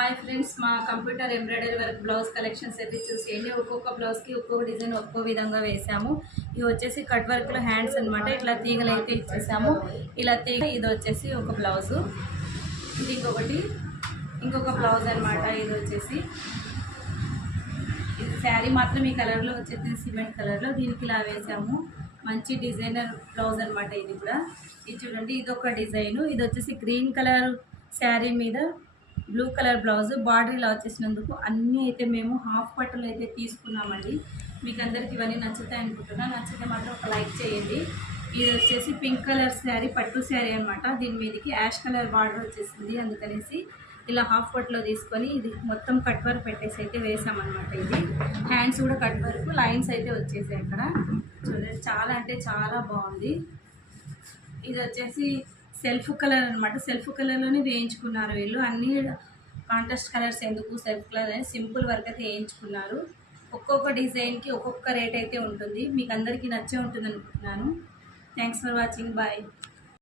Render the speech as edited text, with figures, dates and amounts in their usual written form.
Hi friends, మా computer embroidery work blouse collections అయితే చూసేయండి. ఒక్కొక్క బ్లౌజ్కి ఒక్కొక్క డిజైన్ ఒక్కో విధంగా వేసాము. ఇవి వచ్చేసి కట్ వర్క్లో హ్యాండ్స్ అనమాట. ఇట్లా తీగలు అయితే ఇచ్చేసాము. ఇలా తీగ ఇది వచ్చేసి ఒక బ్లౌజు, ఇది ఇంకొక బ్లౌజ్ అనమాట. ఇది వచ్చేసి ఇది శారీ మాత్రం ఈ కలర్లో వచ్చేసి సిమెంట్ కలర్లో దీనికి ఇలా వేసాము. మంచి డిజైనర్ బ్లౌజ్ అనమాట. ఇది కూడా ఇది చూడండి, ఇది ఒక డిజైను. ఇది వచ్చేసి గ్రీన్ కలర్ శారీ మీద బ్లూ కలర్ బ్లౌజ్ బార్డర్ ఇలా వచ్చేసినందుకు అన్నీ అయితే మేము హాఫ్ పట్టులు అయితే తీసుకున్నామండి. మీకు అందరికి ఇవన్నీ నచ్చుతాయి అనుకుంటున్నా. నచ్చితే మాత్రం ఒక లైక్ చేయండి. ఇది వచ్చేసి పింక్ కలర్ శారీ, పట్టు శారీ అనమాట. దీని మీదకి యాష్ కలర్ బార్డర్ వచ్చేసింది. అందుకనేసి ఇలా హాఫ్ పట్టులో తీసుకొని ఇది మొత్తం కట్ వర్క్ పెట్టేసి అయితే వేసామన్నమాట. ఇది హ్యాండ్స్ కూడా కట్ వర్క్ లైన్స్ అయితే వచ్చేసాయి అక్కడ. చూడండి, చాలా అంటే చాలా బాగుంది. ఇది వచ్చేసి సెల్ఫ్ కలర్ అనమాట. సెల్ఫ్ కలర్లోనే వేయించుకున్నారు వీళ్ళు. అన్నీ కాంట్రాస్ట్ కలర్స్ ఎందుకు, సెల్ఫ్ కలర్ అని సింపుల్ వర్క్ అయితే వేయించుకున్నారు. ఒక్కొక్క డిజైన్కి ఒక్కొక్క రేట్ అయితే ఉంటుంది. మీకు అందరికీ నచ్చే ఉంటుంది అనుకుంటున్నాను. Thanks for watching. బాయ్.